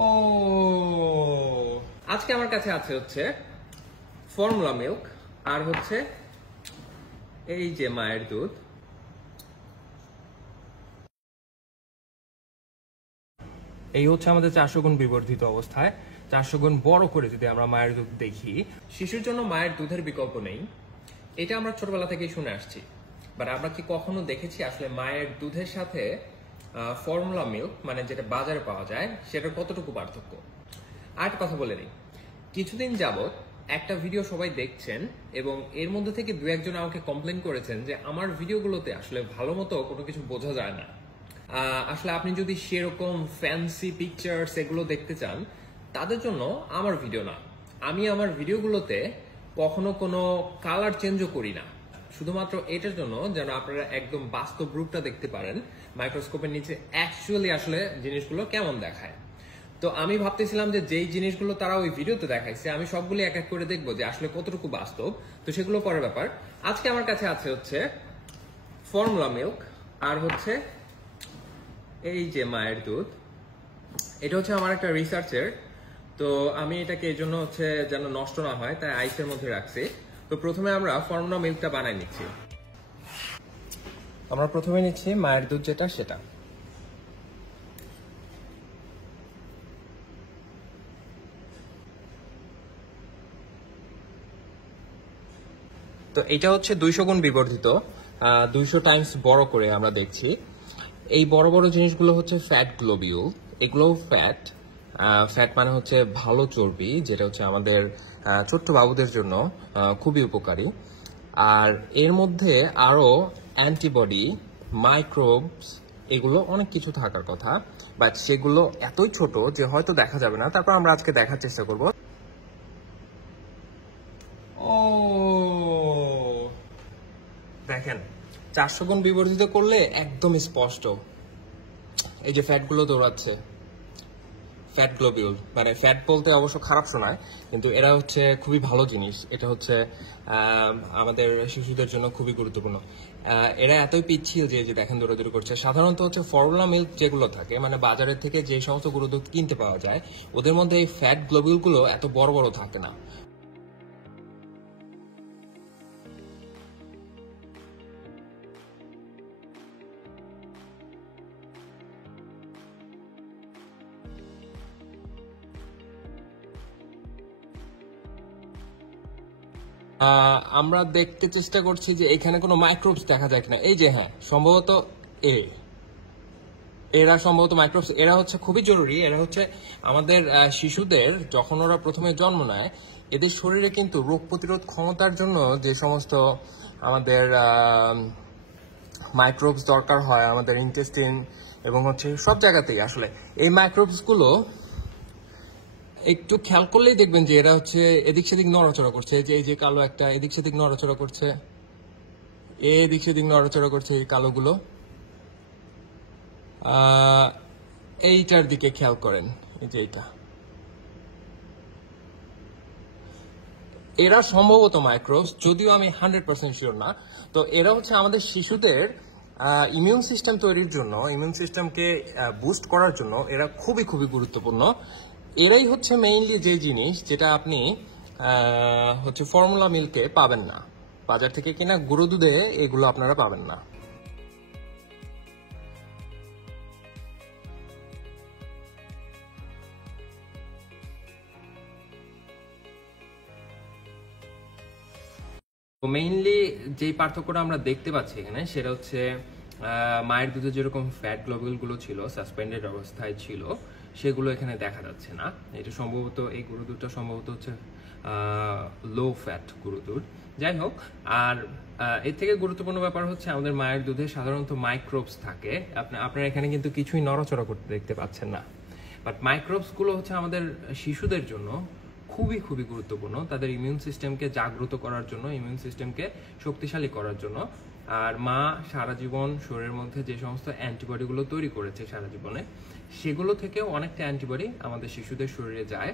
ও আজকে আমার কাছে আছে হচ্ছে ফর্মুলা মিল্ক আর হচ্ছে এই যে মায়ের দুধ। এই হচ্ছে আমাদের 400 গুণ বিবর্ধিত অবস্থায় 400 গুণ বড় করে যদি আমরা মায়ের দুধ দেখি। শিশুর জন্য মায়ের দুধের বিকল্প নেই, এটা আমরা ছোটবেলা থেকেই শুনে আসছি। বাট আমরা কি কখনো দেখেছি আসলে মায়ের দুধের সাথে ফর্মুলা মিল্ক মানে যেটা বাজারে পাওয়া যায় সেটার কতটুকু পার্থক্য? আর একটা কথা বলে নিই, কিছুদিন যাবত একটা ভিডিও সবাই দেখছেন এবং এর মধ্যে থেকে দু একজন আমাকে কমপ্লেন করেছেন যে আমার ভিডিওগুলোতে আসলে ভালো মতো কোনো কিছু বোঝা যায় না। আসলে আপনি যদি সেরকম ফ্যান্সি পিকচার্স এগুলো দেখতে চান তাদের জন্য আমার ভিডিও না। আমি আমার ভিডিওগুলোতে কখনো কোনো কালার চেঞ্জও করি না, শুধুমাত্র এটার জন্য যেন আপনারা একদম বাস্তব রূপটা দেখতে পারেন মাইক্রোস্কোপের নিচে অ্যাকচুয়ালি আসলে জিনিসগুলো কেমন দেখায়। তো আমি ভাবতেছিলাম যে যেই জিনিসগুলো তারা ওই ভিডিওতে দেখাইছে আমি সবগুলো এক এক করে দেখবো যে আসলে কতটুকু বাস্তব। তো সেগুলো পরের ব্যাপার। আজকে আমার কাছে আছে হচ্ছে ফর্মুলা মিল্ক আর হচ্ছে এই যে মায়ের দুধ। এটা হচ্ছে আমার একটা রিসার্চের, তো আমি এটাকে এই জন্য হচ্ছে যেন নষ্ট না হয় তাই আইসের মধ্যে রাখছি। তো প্রথমে আমরা ফর্মুলা মিল্কটা বানাই নিচ্ছি। আমরা প্রথমে নিচ্ছি মায়ের দুধ যেটা সেটা। তো এটা হচ্ছে 200 গুণ বিবর্ধিত, 200 টাইমস বড় করে আমরা দেখছি। এই বড় বড় জিনিসগুলো হচ্ছে ফ্যাট গ্লোবিউল, এগুলো ফ্যাট। ফ্যাট মানে হচ্ছে ভালো চর্বি, যেটা হচ্ছে আমাদের ছোট্ট বাবুদের জন্য খুবই উপকারী। আর এর মধ্যে আরো অ্যান্টিবডি, মাইক্রোবস, এগুলো অনেক কিছু থাকার কথা, বাট সেগুলো এতই ছোট যে হয়তো দেখা যাবে না। তারপর আমরা আজকে দেখার চেষ্টা করব। ও দেখেন, 400 গুণ বিবর্ধিত করলে একদম স্পষ্ট এই যে ফ্যাটগুলো দৌড়াচ্ছে। ফ্যাট গ্লোবিউল মানে ফ্যাট বলতে অবশ্য খারাপ শোনায়, কিন্তু এরা হচ্ছে খুবই ভালো জিনিস। এটা হচ্ছে আমাদের শিশুদের জন্য খুবই গুরুত্বপূর্ণ। এরা এতই পিচ্ছিল যে যে দেখেন দৌড়াদৌড়ি করছে। সাধারণত হচ্ছে ফর্মুলা মিল্ক যেগুলো থাকে মানে বাজারের থেকে যে সমস্ত গরুর দুধ কিনতে পাওয়া যায় ওদের মধ্যে এই ফ্যাট গ্লোবিউলগুলো এত বড় বড় থাকে না। আমরা দেখতে চেষ্টা করছি যে এখানে কোনো মাইক্রোবস দেখা যায় কিনা। এই যে হ্যাঁ, সম্ভবত এরা সম্ভবত মাইক্রোবস। এরা হচ্ছে খুবই জরুরি। এরা হচ্ছে আমাদের শিশুদের যখন ওরা প্রথমে জন্ম নেয় এদের শরীরে কিন্তু রোগ প্রতিরোধ ক্ষমতার জন্য যে সমস্ত আমাদের মাইক্রোবস দরকার হয় আমাদের ইন্টেস্টিন এবং হচ্ছে সব জায়গাতেই আসলে এই মাইক্রোবস গুলো একটু খেয়াল করলেই দেখবেন যে এরা হচ্ছে এদিক সেদিক নড়াচড়া করছে। এই যে কালো একটা এদিক সেদিক নড়াচড়া করছে, এদিক সেদিক নড়াচড়া করছে এই কালোগুলো। এইটার দিকে খেয়াল করেন, এই যে এইটা। এরা সম্ভবত মাইক্রোবস, যদিও আমি 100% শিওর না। তো এরা হচ্ছে আমাদের শিশুদের ইমিউন সিস্টেম তৈরির জন্য, ইমিউন সিস্টেমকে বুস্ট করার জন্য এরা খুবই খুবই গুরুত্বপূর্ণ। এরাই হচ্ছে মেইনলি যে জিনিস যেটা আপনি হচ্ছে ফর্মুলা মিল্কে পাবেন না, বাজার থেকে কিনা গরু দুধে এগুলো আপনারা পাবেন না। তো মেইনলি যেই পার্থক্যটা আমরা দেখতে পাচ্ছি এখানে সেটা হচ্ছে মায়ের দুধে যেরকম ফ্যাট গ্লোবিউলগুলো ছিল সাসপেন্ডেড অবস্থায় ছিল সেগুলো এখানে দেখা যাচ্ছে না। এটা সম্ভবত এই গরু দুধটা সম্ভবত হচ্ছে লো ফ্যাট গরু দুধ। যাই হোক, আর এর থেকে গুরুত্বপূর্ণ ব্যাপার হচ্ছে আমাদের মায়ের দুধে সাধারণত মাইক্রোবস থাকে। আপনারা এখানে কিন্তু কিছুই নড়াচড়া করতে দেখতে পাচ্ছেন না, বাট মাইক্রোবসগুলো হচ্ছে আমাদের শিশুদের জন্য খুবই খুবই গুরুত্বপূর্ণ, তাদের ইমিউন সিস্টেমকে জাগ্রত করার জন্য, ইমিউন সিস্টেমকে শক্তিশালী করার জন্য। আর মা সারা জীবন শরীরের মধ্যে যে সমস্ত অ্যান্টিবডিগুলো তৈরি করেছে সারা জীবনে সেগুলো থেকেও অনেকটা অ্যান্টিবডি আমাদের শিশুদের শরীরে যায়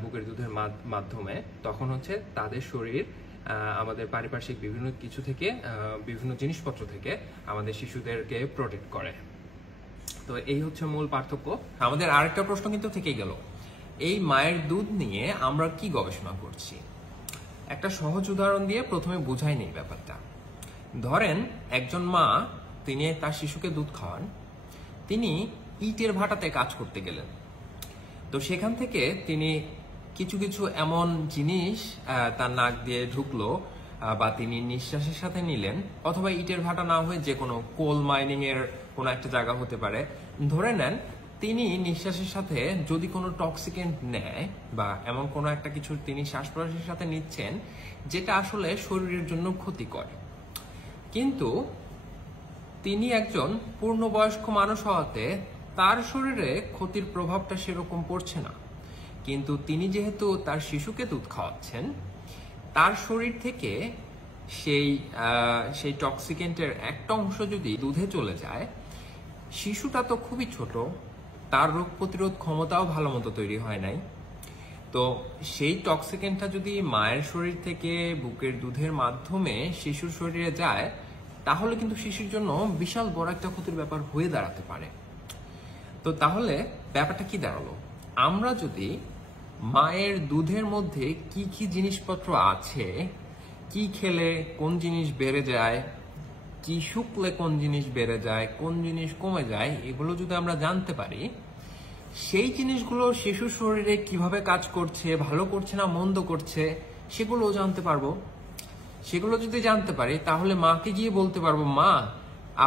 বুকের দুধের মাধ্যমে। তখন হচ্ছে তাদের শরীর আমাদের পারিপার্শ্বিক বিভিন্ন কিছু থেকে, বিভিন্ন জিনিসপত্র থেকে আমাদের শিশুদেরকে প্রোটেক্ট করে। তো এই হচ্ছে মূল পার্থক্য। আমাদের আরেকটা প্রশ্ন কিন্তু থেকেই গেল, এই মায়ের দুধ নিয়ে আমরা কি গবেষণা করছি। একটা সহজ উদাহরণ দিয়ে প্রথমে বোঝাই নেই ব্যাপারটা। ধরেন একজন মা, তিনি তার শিশুকে দুধ খাওয়ান, তিনি ইটের ভাটাতে কাজ করতে গেলেন। তো সেখান থেকে তিনি কিছু কিছু এমন জিনিস তার নাক দিয়ে ঢুকলো বা তিনি নিঃশ্বাসের সাথে নিলেন, অথবা ইটের ভাটা না হয়ে যে কোনো কোল মাইনিং এর কোনো একটা জায়গা হতে পারে। ধরে নেন তিনি নিঃশ্বাসের সাথে যদি কোনো টক্সিকেন্ট নেয় বা এমন কোনো একটা কিছু তিনি শ্বাস প্রশ্বাসের সাথে নিচ্ছেন যেটা আসলে শরীরের জন্য ক্ষতিকর, কিন্তু তিনি একজন পূর্ণবয়স্ক মানুষ হওয়াতে তার শরীরে ক্ষতির প্রভাবটা সেরকম পড়ছে না। কিন্তু তিনি যেহেতু তার শিশুকে দুধ খাওয়াচ্ছেন, তার শরীর থেকে সেই টক্সিকেন্টের একটা অংশ যদি দুধে চলে যায়, শিশুটা তো খুবই ছোট, তার রোগ প্রতিরোধ ক্ষমতাও ভালো মতো তৈরি হয় নাই। তো সেই টক্সিকেন্টটা যদি মায়ের শরীর থেকে বুকের দুধের মাধ্যমে শিশুর শরীরে যায়, তাহলে কিন্তু শিশুর জন্য বিশাল বড় একটা ক্ষতির ব্যাপার হয়ে দাঁড়াতে পারে। তো তাহলে ব্যাপারটা কি দাঁড়ালো, আমরা যদি মায়ের দুধের মধ্যে কি কি জিনিসপত্র আছে, কি খেলে কোন জিনিস বেড়ে যায়, কি শুকলে কোন জিনিস বেড়ে যায়, কোন জিনিস কমে যায়, এগুলো যদি আমরা জানতে পারি, সেই জিনিসগুলো শিশুর শরীরে কিভাবে কাজ করছে, ভালো করছে না মন্দ করছে, সেগুলোও জানতে পারবো। সেগুলো যদি জানতে পারি, তাহলে মাকে গিয়ে বলতে পারবো, মা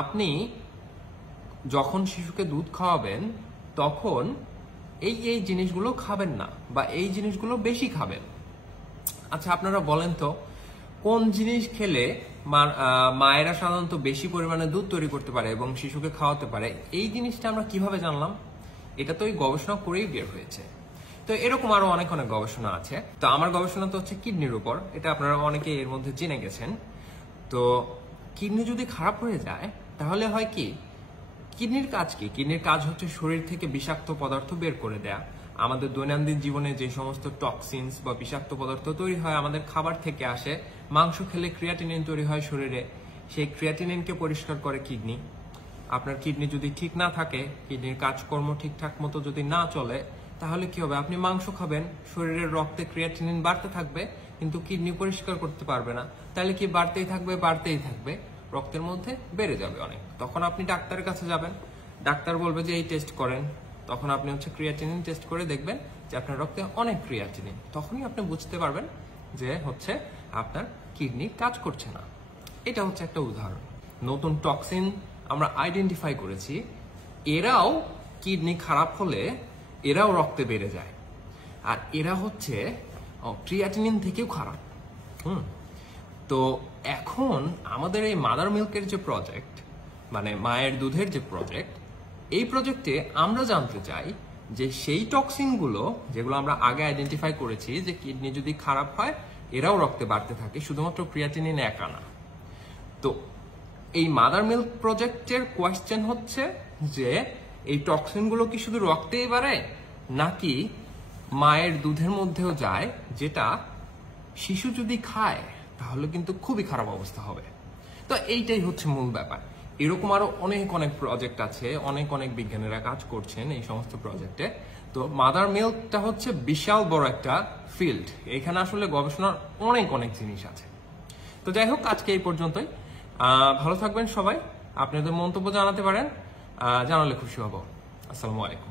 আপনি যখন শিশুকে দুধ খাওয়াবেন তখন এই এই জিনিসগুলো খাবেন না বা এই জিনিসগুলো বেশি খাবেন। আচ্ছা আপনারা বলেন তো, কোন জিনিস খেলে মায়েরা সাধারণত বেশি পরিমাণে দুধ তৈরি করতে পারে এবং শিশুকে খাওয়াতে পারে? এই জিনিসটা আমরা কিভাবে জানলাম? এটা তো এই গবেষণা করেই বের হয়েছে। তো এরকম আরো অনেক অনেক গবেষণা আছে। তো আমার গবেষণা তো হচ্ছে কিডনির উপর, এটা আপনারা অনেকে এর মধ্যে জেনে গেছেন। তো কিডনি যদি খারাপ হয়ে যায় তাহলে হয় কি, কিডনির কাজ কি? কিডনির কাজ হচ্ছে শরীর থেকে বিষাক্ত পদার্থ বের করে দেয়া। আমাদের দৈনন্দিন জীবনে যে সমস্ত টক্সিনস বা বিষাক্ত পদার্থ তৈরি হয় আমাদের খাবার থেকে আসে। মাংস খেলে ক্রিয়াটিনিন তৈরি হয় শরীরে, সেই ক্রিয়াটিনিনকে পরিষ্কার করে কিডনি। আপনার কিডনি যদি ঠিক না থাকে, কিডনির কাজকর্ম ঠিকঠাক মতো যদি না চলে, তাহলে কি হবে? আপনি মাংস খাবেন, শরীরের রক্তে ক্রিয়াটিনিন বাড়তে থাকবে, কিন্তু কিডনি পরিষ্কার করতে পারবে না। তাহলে কি বাড়তেই থাকবে, বাড়তেই থাকবে, রক্তের মধ্যে বেড়ে যাবে অনেক। তখন আপনি ডাক্তারের কাছে যাবেন, ডাক্তার বলবে যে এই টেস্ট করেন। তখন আপনি হচ্ছে ক্রিয়াটিনিন টেস্ট করে দেখবেন যে আপনার রক্তে অনেক ক্রিয়াটিনিন। তখনই আপনি বুঝতে পারবেন যে হচ্ছে আপনার কিডনি কাজ করছে না। এটা হচ্ছে একটা উদাহরণ। নতুন টক্সিন আমরা আইডেন্টিফাই করেছি, এরাও কিডনি খারাপ হলে এরাও রক্তে বেড়ে যায়, আর এরা হচ্ছে ক্রিয়াটিনিন থেকেও খারাপ। তো এখন আমাদের এই মাদার মিল্কের যে প্রজেক্ট, মানে মায়ের দুধের যে প্রজেক্ট, এই প্রজেক্টে আমরা জানতে চাই যে সেই টক্সিনগুলো যেগুলো আমরা আগে আইডেন্টিফাই করেছি যে কিডনি যদি খারাপ হয় এরাও রক্তে বাড়তে থাকে, শুধুমাত্র ক্রিয়াটিনিন একা না। তো এই মাদার মিল্ক প্রজেক্টের কোয়েশ্চেন হচ্ছে যে এই টক্সিনগুলো কি শুধু রক্তেই বাড়ে নাকি মায়ের দুধের মধ্যেও যায়, যেটা শিশু যদি খায় তাহলে কিন্তু খুবই খারাপ অবস্থা হবে। তো এইটাই হচ্ছে মূল ব্যাপার। এরকম আরো অনেক অনেক প্রজেক্ট আছে, অনেক অনেক বিজ্ঞানীরা কাজ করছেন এই সমস্ত প্রজেক্টে। তো মাদার মিল্কটা হচ্ছে বিশাল বড় একটা ফিল্ড, এখানে আসলে গবেষণার অনেক অনেক জিনিস আছে। তো যাই হোক, আজকে এই পর্যন্তই। ভালো থাকবেন সবাই, আপনাদের মন্তব্য জানাতে পারেন, জানালে খুশি হব। আসসালামু আলাইকুম।